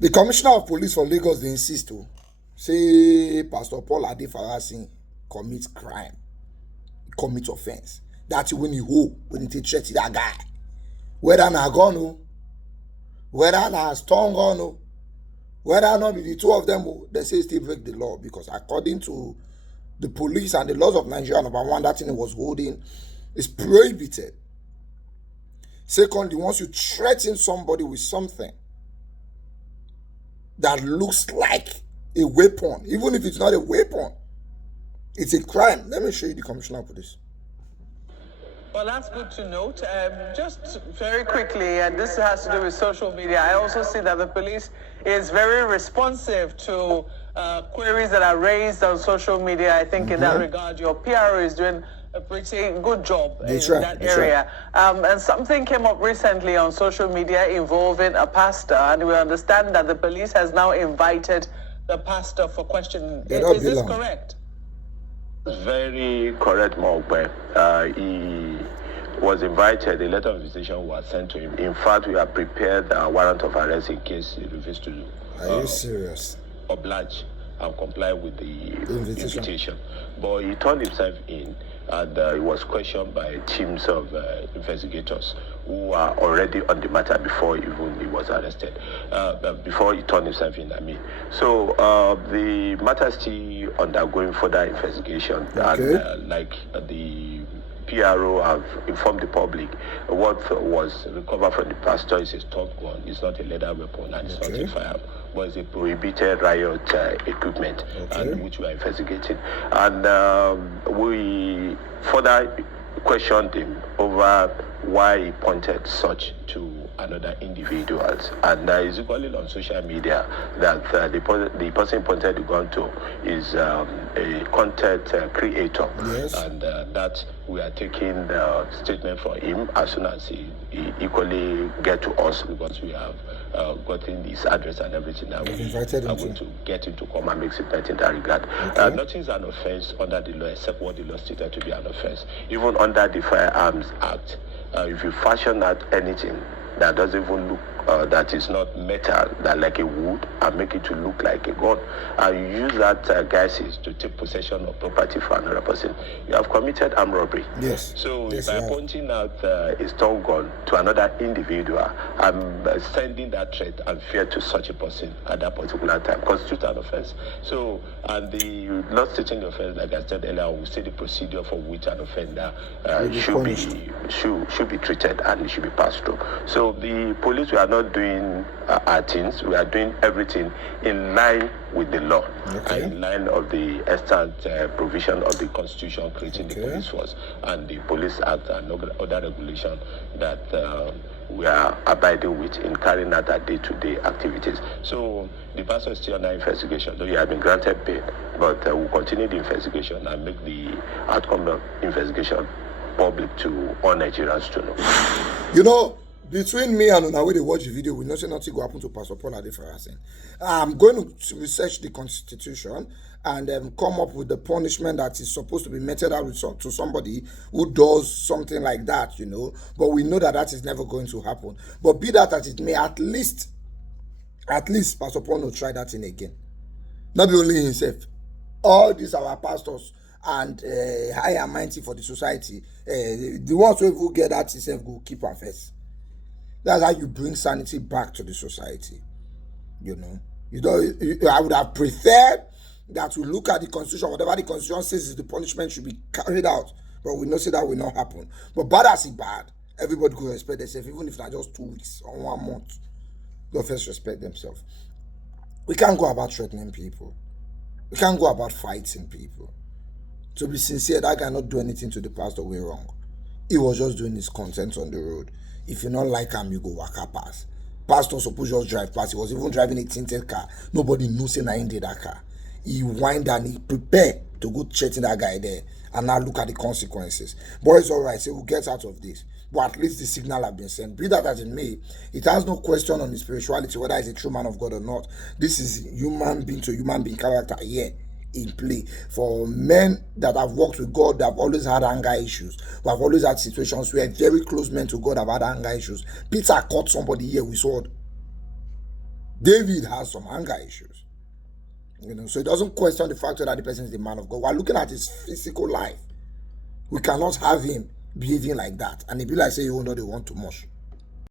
The Commissioner of Police for Lagos, they insist to say Pastor Paul Adefarasin commits crime, commits offense. That's when when he threat that guy. Whether na gun o, whether na strong gun o, whether not be the two of them, they say still break the law because according to the police and the laws of Nigeria, number one, that thing he was holding is prohibited. Secondly, once you threaten somebody with something that looks like a weapon, even if it's not a weapon, it's a crime. Let me show you the Commissioner of Police. Well, that's good to note. Just very quickly, and this has to do with social media, I also see that the police is very responsive to queries that are raised on social media. I think in that regard, your PRO is doing a pretty good job in that area. And something came up recently on social media involving a pastor, and we understand that the police has now invited the pastor for questioning. Is this correct? Very correct, Mogbe. He was invited, a letter of invitation was sent to him. In fact, we have prepared a warrant of arrest in case he refuses to Are you serious? Oblige and comply with the invitation. But he turned himself in, and he was questioned by teams of investigators who are already on the matter before even he was arrested, before he turned himself in, I mean. So the matter is still undergoing further investigation. Okay. And like the PRO have informed the public, what was recovered from the pastor is a stun gun. It's not a leather weapon and it's not a firearm, but it's a prohibited riot equipment, and which we are investigating. And we further questioned him over why he pointed such to another individuals, and it's equally on social media that the person pointed the gun to is a content creator, and that we are taking the statement from him as soon as he equally get to us, because we have gotten his address and everything, and we are going to get him to come and make statement in that regard. Nothing is an offense under the law except what the law stated to be an offense. Even under the Firearms Act, if you fashion out anything that doesn't even look, that is not metal, that like a wood, and make it to look like a gun, and you use that guises to take possession of property for another person, you have committed armed robbery. Yes. So if I'm pointing out a stun gun to another individual, I'm sending that threat and fear to such a person at that particular time, constitutes an offense. So, and the not stating the offense, like I said earlier, we say the procedure for which an offender should be treated and it should be passed through. So the police, we are not doing our things. We are doing everything in line with the law, and in line of the extant provision of the Constitution creating the police force and the Police Act and other regulation that we are abiding with in carrying out our day-to-day activities. So the person is still under investigation, though he has been granted bail, but we'll continue the investigation and make the outcome of investigation public to all Nigerians to know. You know, between me and Una, when they watch the video, we know say nothing will happen to Pastor Paul Adefarasin. I'm going to research the Constitution and come up with the punishment that is supposed to be meted out to somebody who does something like that, you know. But we know that that is never going to happen. But be that as it may, at least Pastor Paul will try that thing again. Not be only himself. All these our pastors and high and mighty for the society, the ones who get that itself will keep our face. That's how you bring sanity back to the society. You know, I would have preferred that we look at the Constitution. Whatever the Constitution says is the punishment should be carried out. But we know say that will not happen. But bad as it bad, everybody could respect themselves, even if it's not just 2 weeks or 1 month. They'll first respect themselves. We can't go about threatening people. We can't go about fighting people. To be sincere, that guy not do anything to the pastor way wrong. He was just doing his content on the road. If you not like him, you go waka pass. Pastor suppose just drive past. He was even driving a tinted car. Nobody knows say he did that car. He wind and he prepared to go threaten that guy there. And now look at the consequences. But it's alright, so we'll get out of this. But at least the signal has been sent. Be that as it may, it has no question on his spirituality, whether he's a true man of God or not. This is human being to human being character here in play. For men that have worked with God, that have always had anger issues, who have always had situations where very close men to God have had anger issues. Peter caught somebody here with sword. David has some anger issues. So it doesn't question the fact that the person is the man of God. We're looking at his physical life. We cannot have him behaving like that. And it be like say, you know, they want too much.